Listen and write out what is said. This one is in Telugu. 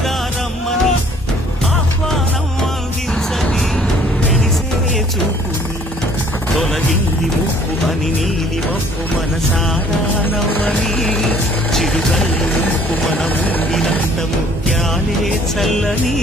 రమ్మని ఆహ్వానం అందించని మెరిసే చూపుని తొలగింది ముప్పు అని నీలి మప్పు మనసారా నవ్వని చిరుగల్లు ముప్పు మన ఊరినంత ముత్యాలే చల్లని